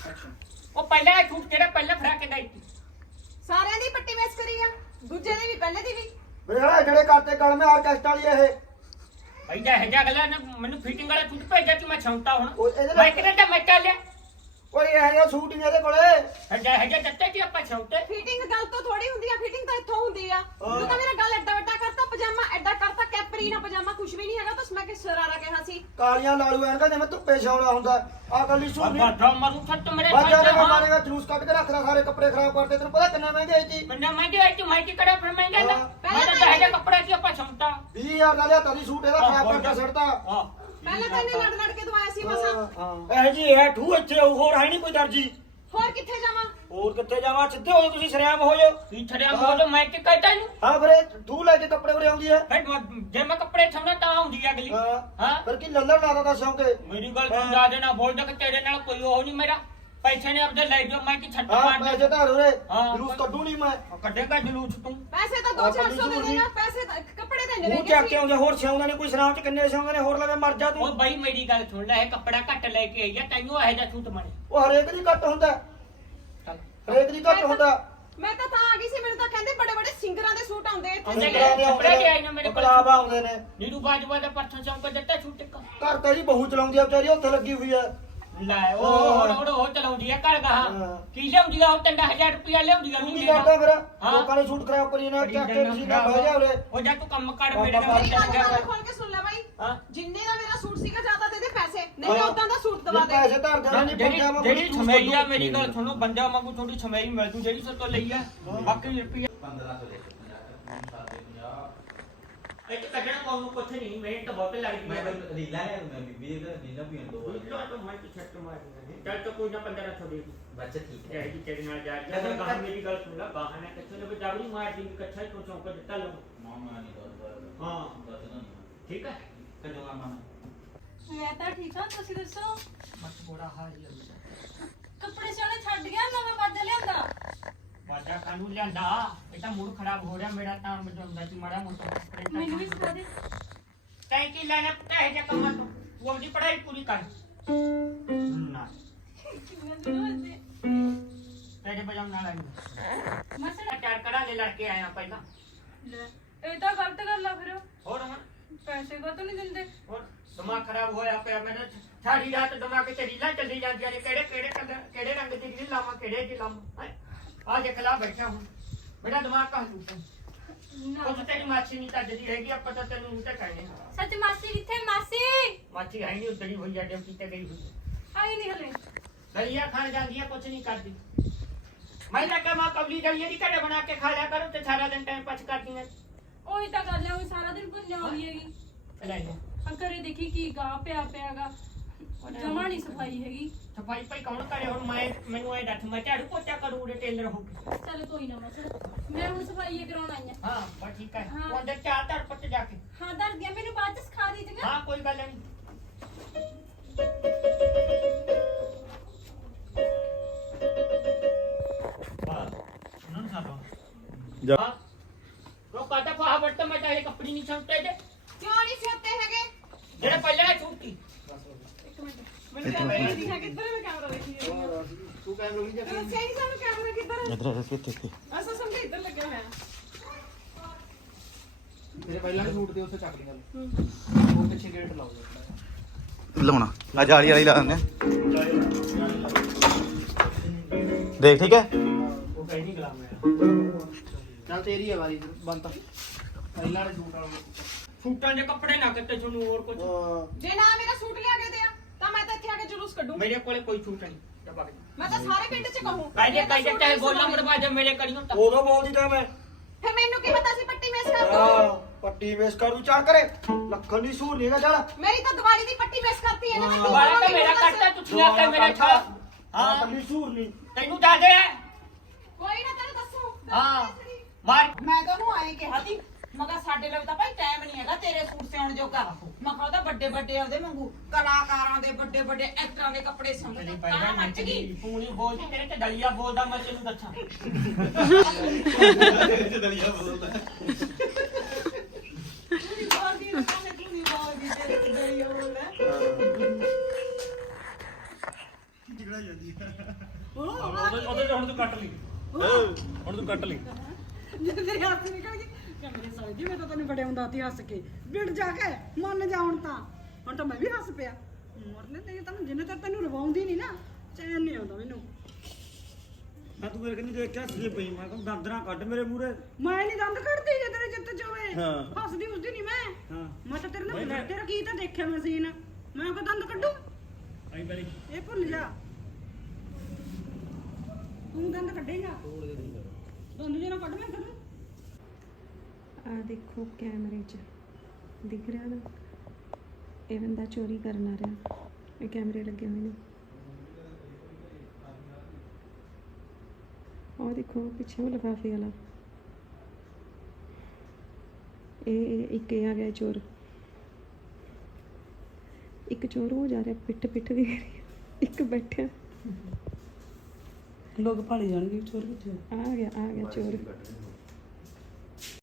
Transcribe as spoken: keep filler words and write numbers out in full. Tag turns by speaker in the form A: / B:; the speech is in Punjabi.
A: ਉਹ ਪਹਿਲਾਂ ਛੂਟ ਕਿਹੜਾ ਪਹਿਲਾਂ ਫੜਾ ਕੇ ਗਈ ਸੀ
B: ਸਾਰਿਆਂ ਦੀ ਪੱਟੀ ਮੈਸ ਕਰੀ ਆ ਦੂਜੇ ਦੀ ਵੀ ਪਹਿਲੇ ਦੀ ਵੀ
C: ਬੇੜਾ ਜਿਹੜੇ ਕਰਤੇ ਗਲ ਮੈਂ ਆਰਕੈਸਟ ਵਾਲੀ ਇਹ
A: ਭਾਈ ਜਾ ਹਜਾ ਅਗਲਾ ਨੇ ਮੈਨੂੰ ਫਿਟਿੰਗ ਵਾਲਾ ਛੂਟ ਭੇਜਿਆ ਕਿ ਮੈਂ ਛਾਉਂਤਾ ਹੁਣ
C: ਉਹ ਇਹਦੇ
A: ਮੈਂ ਕਿਹਨੇ ਤਾਂ ਮੈਂ ਚੱਲਿਆ
C: ਓਏ ਇਹ ਜਿਹਾ ਸੂਟ ਨਹੀਂ ਇਹਦੇ ਕੋਲੇ
A: ਹਜਾ ਹਜਾ ਦਿੱਤੇ ਕਿ ਆਪਾਂ ਛਾਉਂਤੇ
B: ਫਿਟਿੰਗ ਗੱਲ ਤੋਂ ਥੋੜੀ ਹੁੰਦੀ ਆ ਫਿਟਿੰਗ ਤਾਂ ਇੱਥੋਂ ਹੁੰਦੀ ਆ ਤੂੰ ਤਾਂ ਮੇਰਾ ਗੱਲ ਐਡਾ ਵੱਡਾ ਕਰਤਾ ਪਜਾਮਾ ਐਡਾ ਕਰਤਾ ਕੈਪਰੀ ਨਾ ਪਜਾਮਾ ਕੁਝ ਵੀ ਨਹੀਂ ਹੈਗਾ ਤਾਂ ਮੈਂ ਕਿ ਸਰਾਰਾ ਕਿਹਾ ਸੀ
C: ਕਾਲੀਆਂ ਲਾਲੂ ਐਨਕਾਂ ਜਿਵੇਂ ਧੁੱਪੇ ਛਾਉਣਾ ਹੁੰਦਾ ਆ ਕੱਲੀ ਸੂਟ ਨਹੀਂ
A: ਬਾਬਾ ਮਰੂ ਸੱਟ ਮੇਰੇ
C: ਬਾਜਾ ਨੇ ਮਾਰੇਗਾ ਜਲੂਸ ਕੱਢ ਕੇ ਰੱਖਦਾ ਸਾਰੇ ਕੱਪੜੇ ਖਰਾਬ ਕਰਦੇ ਤੈਨੂੰ ਪਤਾ ਕਿੰਨਾ ਮਹਿੰਗੇ ਸੀ
A: ਮੈਨੂੰ ਮੈਂ ਕਿਹਾ ਕਿ ਮੈਂ ਕੀ ਕਰਾਂ ਫਿਰ ਮੈਂ ਕਹਿੰਦਾ ਮੈਂ ਤਾਂ ਹਜਾ ਕੱਪੜਾ ਕੀ ਆਪਾਂ ਛਾਉਂਤਾ
C: ਵੀਹ ਹਜ਼ਾਰ ਦਾ ਲਿਆ ਤਦੀ ਸੂਟ ਇਹਦਾ ਖਰਾਬ ਕਰਕੇ ਸੜਤਾ
A: ਹਾਂ
B: ਪਹਿਲਾਂ ਤਾਂ ਇਹਨੇ ਲੜ ਲੜ ਕੇ ਦਵਾਇਆ ਸੀ ਮਸਾ
C: ਹਾਂ ਇਹ ਜੀ ਇਹ ਠੂ ਇੱਥੇ ਹੋਰ ਹੈ ਨਹੀਂ ਕੋਈ ਦਰਜੀ
B: ਹੋਰ ਕਿੱਥੇ ਜਾਵਾਂ
C: ਹੋਰ ਕਿੱਥੇ ਜਾਵਾਂ ਸਿੱਧੇ ਹੋ ਜਾਓ ਤੁਸੀਂ ਸ਼ਰਿਆਮ ਹੋ ਜਾਓ
A: ਕੀ ਛੜਿਆ ਬੋਲ ਮੈਂ ਕੀ ਕਹਤਾ ਨੂੰ
C: ਹਾਂ ਫਿਰ ਤੂੰ ਲੈ ਕੇ ਕੱਪੜੇ ਉਰੇ ਆਉਂਦੀ ਹੈ
A: ਫਿਰ ਜੇ ਮੈਂ ਕੱਪੜੇ ਛਾਉਣਾ ਤਾਂ ਆਉਂਦੀ ਆ ਅਗਲੀ
C: ਹਾਂ
A: ਹਾਂ
C: ਫਿਰ ਕੀ ਲੱਲਣ ਲਾਦਾ ਦੱਸੋਗੇ
A: ਮੇਰੀ ਗੱਲ ਸਮਝਾ ਦੇਣਾ ਬੋਲ ਦੇ ਕਿ ਤੇਰੇ ਨਾਲ ਕੋਈ ਉਹ ਨਹੀਂ ਮੇਰਾ ਪੈਸੇ ਨੇ ਆਪਦੇ ਲੈ ਜਾਓ ਮੈਂ ਕੀ ਛੱਡ
C: ਹਾਂ
A: ਮਾਰ
C: ਪੈਸੇ ਧਾਰ ਉਰੇ
A: ਹਾਂ।
C: ਜਲੂਸ ਕੱਢੂ ਨਹੀਂ ਮੈਂ
A: ਕੱਢੇਗਾ ਜਲੂਸ ਤੂੰ
B: ਪੈਸੇ ਤਾਂ ਦੋ ਚਾਰ ਸੌ ਦੇ ਦੇਣਾ ਪੈਸੇ ਤਾਂ ਕੱਪੜੇ ਦੇ
C: ਮੂੰਹ ਚੱਕ ਕੇ ਆਉਂਦੇ ਹੋਰ ਸਿਆਉਂਦੇ ਨੇ ਕੋਈ ਸ਼ਰਾਬ ਚ ਕਿੰਨੇ ਸਿਆਉਂਦੇ ਨੇ ਹੋਰ ਲਵੇ ਮਰ ਜਾ
A: ਉਹ
C: ਤੂੰ
A: ਬਾਈ ਮੇਰੀ ਗੱਲ ਸੁਣ ਲੈ ਇਹ ਕੱਪੜਾ ਘੱਟ ਲੈ ਕੇ ਆਈ ਆ ਤੈਨੂੰ ਇਹੋ ਜਿਹਾ ਛੂਟ ਮਣੇ
C: ਉਹ ਹਰੇਕ ਦੀ ਘੱਟ ਹੁੰਦਾ ਹਰੇਕ ਦੀ ਘੱਟ ਹੁੰਦਾ
B: ਮੈਂ ਤਾਂ ਤਾਂ ਆ ਗਈ ਸੀ ਮੈਨੂੰ ਤਾਂ ਕਹਿੰਦੇ ਬੜੇ ਬੜੇ ਸਿੰਗਰਾਂ ਦੇ ਸੂਟ ਆਉਂਦੇ ਇੱਥੇ
A: ਆਉਂਦੇ
B: ਸਿੰਗਰਾਂ ਦੇ
A: ਕੱਪੜੇ ਦੇ ਆਈ ਨਾ ਮੇਰੇ ਕੋਲ
C: ਕਲਾਬ ਆਉਂਦੇ ਨੇ
A: ਨੀਰੂ ਬਾਜਵਾ ਦਾ ਪਰਸੋਂ ਚੌਂਕ ਦਿੱਤਾ ਛੂਟ ਇੱਕ
C: ਘਰ ਤੇ ਜੀ ਬਹੂ ਚਲਾਉਂਦੀ ਆ ਵਿਚਾਰੀ ਉੱਥੇ ਲੱਗੀ ਹੋਈ ਆ
A: ਲੈ ਉਹ ਹੁਣ ਹੁਣ ਉਹ ਚਲਾਉਂਦੀ ਆ ਘਰ ਗਾਹਾਂ
C: ਹਾਂ।
A: ਕੀ ਲਿਆਉਂਦੀ ਆ ਉਹ ਤਿੰਨ ਹਜ਼ਾਰ ਰੁਪਇਆ ਲਿਆਉਂਦੀ ਆ
C: ਤੂੰ ਕੀ
A: ਮਹੀਨੇ
C: ਕਰਦਾ ਫਿਰ
A: ਹਾਂ।
C: ਲੋਕਾਂ ਨੇ ਸੂਟ ਖਰਾਬ ਕਰੀ ਨਾ ਚੱਕ ਕੇ ਤੁਸੀਂ ਨਾ ਬਹਿ ਜਾ ਉਰੇ
A: ਉਹ ਜਾ ਤੂੰ ਕੰਮ ਕਰ
C: ਕੰਮ
A: ਮੇਰੇ ਨਾਲ
B: ਮੇਰੀ ਗੱਲ
A: ਚੱਲ
B: ਨਾਲ ਖੋਲ ਕੇ ਸੁਣ ਲੈ ਬਾਈ
A: ਹਾਂ
B: ਜਿੰਨੇ ਦਾ ਮੇਰਾ ਸੂਟ ਸੀਗਾ ਜ਼ਿਆਦਾ ਦੇ ਦੇ ਪੈਸੇ ਨਹੀਂ ਤਾਂ
C: ਹਾਂ।
B: ਉਦਾਂ ਦਾ ਸੂਟ ਦਵਾ ਦੇ
C: ਪੈਸੇ ਧਰ ਦੇਣਾ ਨਹੀਂ
A: ਜਿਹੜੀ
C: ਪੰਜਾਂ
A: ਜਿਹੜੀ ਛਮਈ ਆ ਮੇਰੀ ਗੱਲ ਸੁਣੋ ਬੰਦਾ ਵਾਂਗੂ ਥੋੜੀ ਛਮਈ ਮਿਲ ਜੂ ਜਿਹੜੀ ਸੋ ਤੋਂ ਲਈ ਆ ਬਾਕੀ ਰੁਪਈਆ
D: ਪੰਦਰਾਂ ਸੌ ਦੇ ਪੰਜਾਹ ਪੰਜਾਹ
A: ਇੱਕ ਕੱਢਣਾ ਪਾਉਣ ਨੂੰ ਕੁਛ ਨਹੀਂ ਮਿਹਨਤ ਬਹੁਤ ਲੱਗਦੀ
D: ਮੈਂ
A: ਹੈ
D: ਤਾਂ ਰੀਲਾ ਹੈ ਮੈਂ ਬੀਬੀ ਦੇ ਰੀਲਾ ਵੀ ਦੋ
A: ਰੀਲਾ ਤਾਂ ਮੈਂ ਕਿ ਛੱਟ ਮਾਰੂੰਗਾ ਚੱਲ ਤਾਂ ਕੋਈ ਨਾ ਪੰਦਰਾਂ ਸੌ ਦੇ
D: ਬੱਚਾ ਠੀਕ ਹੈ
A: ਇਹ ਜੀ ਤੇਰੇ ਨਾਲ ਜਾ ਜਾ ਗਾਹ ਮੇਰੀ ਗੱਲ ਸੁਣ ਲੈ ਗਾਹ ਨੇ ਕਿੱਥੇ ਨੇ ਜਾਵੜੀ ਮਾਰ ਦੀ ਕੱਛਾ ਤੋਂ ਚੌਂਕ ਦਿੱਤਾ ਲੋ
D: ਮਾਮਾ ਨਹੀਂ ਦੋ
A: ਹਾਂ
D: ਦੋ
A: ਠੀਕ ਹੈ
D: ਕਦੋਂ ਆਮਾ
E: ਮੈਂ ਤਾਂ ਠੀਕ ਹਾਂ ਤੁਸੀਂ ਦੱਸੋ
A: ਮਤ ਬੋੜਾ ਹਾਲ ਹੀ ਹੈ
E: ਕੱਪੜੇ ਸਿਉਣੇ ਛੱਡ ਗਿਆ ਨਵਾਂ ਬਾਜਾ ਲਿਆਂਦਾ
A: ਵਾਦਾ ਕਾਨੂੰ ਲਿਆਂਦਾ ਇਹ ਤਾਂ ਮੂਡ ਖਰਾਬ ਹੋ ਰਿਹਾ ਮੇਰਾ ਤਾਂ ਮਜੋਂਦਾ ਸੀ ਮਾੜਾ ਮੋਟਾ ਕੱਪੜੇ ਤਾਂ
E: ਮੈਨੂੰ ਵੀ ਸਿਖਾ ਦੇ
A: ਤੈਂ ਕੀ ਲੈਣਾ ਪਤਾ ਹੈ ਜੇ ਕੰਮਾਂ ਤੋਂ ਤੂੰ ਆਪਣੀ ਪੜ੍ਹਾਈ ਪੂਰੀ ਕਰ ਨਾ
E: ਕਿੰਨੇ ਦਿਨ ਹੋਏ
A: ਤੇਰੇ ਬਜਾਉਂ ਨਾਲ ਆਈ
E: ਮਸੜਾ
A: ਚਾਰ ਕੜਾ ਦੇ ਲੜਕੇ ਆਇਆ ਪਹਿਲਾਂ
E: ਲੈ ਇਹ ਤਾਂ ਗਲਤ ਗੱਲ ਆ ਫਿਰ
A: ਹੋਰ ਹੁਣ
E: ਪੈਸੇ ਕਾ ਨਹੀਂ ਦਿੰਦੇ
A: ਹੋਰ ਦਿਮਾਗ ਖਰਾਬ ਹੋਇਆ ਪਿਆ ਮੇਰਾ ਸਾਰੀ ਰਾਤ ਦਿਮਾਗ ਤੇ ਰੀਲਾਂ ਚੱਲੀ ਜਾਂਦੀਆਂ ਨੇ ਕਿਹੜੇ ਕਿਹੜੇ ਕਲਰ ਕਿਹੜੇ ਰੰਗ ਦੀ ਰੀਲ ਲਾਵਾਂ ਕਿਹੜੇ ਦੀ ਲਾਵਾਂ ਆ ਜੇ ਖਲਾ ਬੈਠਾ ਹੁਣ ਮੇਰਾ ਦਿਮਾਗ ਕਾ ਹਲੂ
E: ਨਾ
A: ਉਹ ਤੇਰੀ ਮਾਛੀ ਨਹੀਂ ਤੱਜਦੀ ਹੈਗੀ ਆਪਾਂ ਤਾਂ ਤੈਨੂੰ ਨਹੀਂ ਤਾਂ ਕਹਿੰਦੇ
E: ਸੱਚ ਮਾਸੀ ਕਿੱਥੇ ਮਾਸੀ
A: ਮਾਛੀ ਹੈ ਨਹੀਂ ਉਧੜੀ ਹੋਈ ਆ ਡਿਊਟੀ ਤੇ ਗਈ ਹੋਈ
E: ਆਈ ਨਹੀਂ ਹਲੇ
A: ਦਲੀਆ ਖਾਣ ਜਾਂਦੀ ਆ ਕੁਛ ਨਹੀਂ ਕਰਦੀ ਮੈਂ ਤਾਂ ਕਹਾਂ ਮਾਂ ਕਬਲੀ ਦਲੀਆ ਦੀ ਘੜੇ ਬਣਾ ਕੇ ਖਾ ਲਿਆ ਕਰੋ ਤੇ ਸਾਰਾ ਦਿਨ ਟਾਈਮ ਪਾਸ ਕਰਦੀਆਂ
E: ਉਹੀ ਤਾਂ ਗੱਲ ਹੈ ਉਹ ਸਾਰਾ ਦਿਨ ਭੁੱਲ ਜਾਂਦੀ ਹੈਗੀ
A: ਲੈ ਲੈ
E: ਆ ਘਰੇ ਦੇਖੀ ਕੀ ਗਾ ਪਿਆ ਪਿਆਗਾ ਜਮਾ ਨਹੀਂ ਸਫਾਈ ਹੈਗੀ
A: ਸਫਾਈ ਭਾਈ ਕੌਣ ਕਰੇ ਹੁਣ ਮੈਂ ਮੈਨੂੰ ਇਹ ਦੱਸ ਮੈਂ ਝਾੜੂ ਪੋਚਾ ਕਰੂ ਉਰੇ ਟੇਲਰ ਹੋ ਕੇ
E: ਚੱਲ ਕੋਈ ਨਾ ਮਸੜਾ ਮੈਂ ਹੁਣ ਸਫਾਈ ਹੀ ਕਰਾਉਣ ਆਈ ਆ
A: ਹਾਂ ਬਸ ਠੀਕ ਹੈ
E: ਹਾਂ।
A: ਉਹ ਅੰਦਰ ਚਾਰ ਧਰ ਪੱਟ ਜਾ ਕੇ
E: ਹਾਂ ਦੱਸ ਗਿਆ ਮੈਨੂੰ ਬਾਅਦ ਚ ਸਿਖਾ ਦੀ ਜਗਾ
A: ਹਾਂ ਕੋਈ ਗੱਲ ਨਹੀਂ
D: ਉਹਨਾਂ ਨੂੰ ਸਾਡਾ
C: ਜਾ।
A: ਹਾਂ ਉਹ ਕਾਟਾ ਪਾ ਵਰਤ ਮੈਂ ਚਾਹੇ ਕੱਪੜੀ ਨਹੀਂ ਛੰਤੇ ਜੇ
B: ਕਿਉਂ ਨਹੀਂ ਸਿਆਤੇ ਹੈਗੇ
A: ਜਿਹੜੇ ਪਹਿਲਾਂ ਛੁੱਟੀ
B: ਇੱਕ ਮਿੰਟ ਮੈਨੂੰ ਕੈਮਰਾ ਦਿਖਾ ਕਿੱਧਰ ਹੈ ਮੈਂ ਕੈਮਰਾ ਦੇਖੀ ਜਾਂਦੀ ਹਾਂ
C: ਤੂੰ ਕੈਮਰਾ ਨਹੀਂ
B: ਦੱਸਿਆ ਨਹੀਂ ਸਾਨੂੰ ਕੈਮਰਾ ਕਿੱਧਰ ਹੈ
C: ਇਧਰ ਕਿੱਥੇ ਕਿੱਥੇ
B: ਅਸਾਂ ਸਮਝੇ ਇੱਧਰ ਲੱਗਿਆ ਹੋਇਆ
F: ਤੇਰੇ ਪਹਿਲਾਂ ਦੇ ਸੂਟ ਦੇ ਉੱਥੇ ਚੱਕ ਦੀਆਂ ਉਹ ਪਿੱਛੇ ਗੇਟ ਲਾਓ
G: ਲਾਉਣਾ ਆ ਜਾਲੀ ਵਾਲੀ ਲਾ ਦਿੰਦੇ ਦੇਖ ਠੀਕ ਹੈ
A: ਉਹ ਕਹੀ ਨਹੀਂ ਗਲਾ ਮੈਂ
F: ਚੱਲ ਤੇਰੀ ਹੈ ਵਾਰੀ ਬੰਦ ਤਾਂ ਪਹਿਲਾਂ ਦੇ ਸੂਟ ਵਾਲਾ
A: ਸੂਟਾਂ ਦੇ ਕੱਪੜੇ ਨਾ ਕਿਤੇ ਤੁਹਾਨੂੰ ਹੋਰ ਕੁਝ
B: ਜੇ ਨਾ ਮੇਰਾ ਸੂਟ ਲਿਆ ਕੇ ਦਿਆ ਤਾਂ ਮੈਂ ਤਾਂ ਇੱਥੇ ਆ ਕੇ ਜਲੂਸ ਕੱਢੂ
A: ਮੇਰੇ ਕੋਲੇ ਕੋਈ ਸੂਟ ਨਹੀਂ ਦਬਾ ਕੇ
B: ਮੈਂ ਤਾਂ ਸਾਰੇ ਪਿੰਡ 'ਚ ਕਹੂੰ
A: ਕਾਇਦੇ ਕਾਇਦੇ ਚਾਹੇ ਬੋਲਾਂ ਮਰਵਾਜਾ ਮੇਰੇ ਕਰੀਓ ਤਾਂ
C: ਉਦੋਂ ਬੋਲਦੀ ਤਾਂ ਮੈਂ
B: ਫਿਰ ਮੈਨੂੰ ਕੀ ਪਤਾ ਸੀ ਪੱਟੀ ਮੇਸ ਕਰ
C: ਹਾਂ
B: ਦੂੰ
C: ਪੱਟੀ ਵੇਸ ਕਰੂ ਚਾਰ ਕਰੇ ਲੱਖਣ ਦੀ ਸੂਰ ਨਹੀਂਗਾ ਚੱਲ
B: ਮੇਰੀ ਤਾਂ ਦੀਵਾਲੀ ਦੀ ਪੱਟੀ ਮੇਸ ਕਰਤੀ ਹੈ ਨਾ ਮੈਂ
A: ਦੁਬਾਰਾ ਤਾਂ ਮੇਰਾ ਕੱਟਦਾ ਤੁਛੀਆਂ ਤੇ ਮੇਰੇ ਛਾ
C: ਹਾਂ
A: ਹਾਂ
C: ਪੱਲੀ ਸੂਰ ਨਹੀਂ
A: ਤੈਨੂੰ ਦੱਸ ਦੇ
B: ਕੋਈ ਨਾ ਤੈਨੂੰ ਦੱਸੂ
A: ਹਾਂ ਮਾਰ
H: ਮੈਂ ਤਾਂ ਉਹਨੂੰ ਆਏ ਕਿਹਾ ਸੀ ਮਗਾ ਸਾਡੇ ਲਈ ਤਾਂ ਭਾਈ ਟਾਈਮ ਨਹੀਂ ਹੈਗਾ ਤੇਰੇ ਸੂਟ ਸਿਉਣ ਜੋਗਾ ਮੈਂ ਕਿਹਾ ਉਹਦਾ ਵੱਡੇ ਵੱਡੇ ਆਉਂਦੇ ਮੰਗੂ ਕਲਾਕਾਰਾਂ ਦੇ ਵੱਡੇ ਵੱਡੇ ਐਕਟਰਾਂ ਦੇ ਕੱਪੜੇ
A: ਤੇਰੀ
H: ਸਿਉਂਦੇ
A: ਪਹਿਲਾਂ
H: ਤਾਂ ਮੱਚ
A: ਮੱਚ
H: ਗਈ
A: ਗਈ ਤੂੰ ਨਹੀਂ ਬੋਲਦੀ ਤੇਰੇ ਤੇ ਦਲੀਆ ਬੋਲਦਾ ਮੈਂ ਤੈਨੂੰ ਦੱਸਾਂ
D: ਦਲੀਆ ਬੋਲਦਾ
B: ਤੂੰ ਨਹੀਂ ਬੋਲਦੀ ਨਾ ਤੂੰ ਨਹੀਂ ਬੋਲਦੀ ਤੇਰੇ ਤੇ ਦਈ ਬੋਲਦਾ
C: ਜਿਹੜਾ
D: ਉਹਦੇ ਹੁਣ ਤੂੰ ਕੱਟ ਲਈ ਹੁਣ ਤੂੰ ਕੱਟ ਲਈ
I: ਜਦੋਂ ਤੇਰੇ ਹੱਥ ਨਿਕਲ ਗਏ ਕਿ ਮੇਰੇ ਸਾਲੇ ਜੀ ਮੈਂ ਤਾਂ ਤੈਨੂੰ ਬੜੇ ਹੁੰਦਾ ਤੀ ਹੱਸ ਕੇ ਵਿੜ ਜਾ ਕੇ ਮੰਨ ਜਾ ਹੁਣ ਤਾਂ ਹੁਣ ਤਾਂ ਮੈਂ ਵੀ ਹੱਸ ਪਿਆ ਮਰਨੇ ਤੇ ਤੈਨੂੰ ਜਿੰਨੇ ਤੱਕ ਤੈਨੂੰ ਰਵਾਉਂਦੀ ਨਹੀਂ ਨਾ ਚੈਨ ਨਹੀਂ ਆਉਂਦਾ ਮੈਨੂੰ
C: ਮੈਂ ਤੂੰ ਮੇਰੇ ਕੰਨੀ ਦੇਖ ਕੇ ਹੱਸਦੀ ਪਈ ਮੈਂ ਕਿਹਾ ਦੰਦਰਾਂ ਕੱਢ ਮੇਰੇ ਮੂਹਰੇ
I: ਮੈਂ ਨਹੀਂ ਦੰਦ ਕੱਢਦੀ ਜੇ ਤੇਰੇ ਚਿੱਤ ਚ ਹੋਵੇ
C: ਹਾਂ।
I: ਹੱਸਦੀ ਉਸਦੀ ਨਹੀਂ ਮੈਂ
C: ਹਾਂ
I: ਮੈਂ ਤਾਂ ਤੇਰੇ ਨਾਲ ਤੇਰਾ ਕੀ ਤਾਂ ਦੇਖਿਆ ਮੈਂ ਸੀਨ ਮੈਂ ਕੋ ਦੰਦ ਕੱਢੂ
D: ਆਈ ਬਾਰੀ
I: ਇਹ ਭੁੱਲ ਜਾ ਤੂੰ ਦੰਦ ਕੱਢੇਗਾ ਦੰਦ ਜੇ ਨਾ ਕੱਢ ਮੈਂ ਕੱਢੂ
B: ਆ ਦੇਖੋ ਕੈਮਰੇ 'ਚ ਦਿਖ ਰਿਹਾ ਨਾ ਇਹ ਬੰਦਾ ਚੋਰੀ ਕਰਨ ਆ ਰਿਹਾ ਇਹ ਕੈਮਰੇ ਲੱਗੇ ਹੋਏ ਨੇ ਉਹ ਦੇਖੋ ਪਿੱਛੇ ਉਹ ਲਿਫਾਫੇ ਵਾਲਾ ਇਹ ਇਹ ਇੱਕ ਇਹ ਆ ਗਿਆ ਚੋਰ ਇੱਕ ਚੋਰ ਹੋ ਜਾ ਰਿਹਾ ਪਿੱਠ ਪਿੱਠ ਦੀ ਇੱਕ ਬੈਠਾ
I: ਲੋਕ ਭਾਲੀ ਜਾਣਗੇ ਚੋਰ ਕਿੱਥੇ
B: ਆ ਗਿਆ ਆ ਗਿਆ ਚੋਰ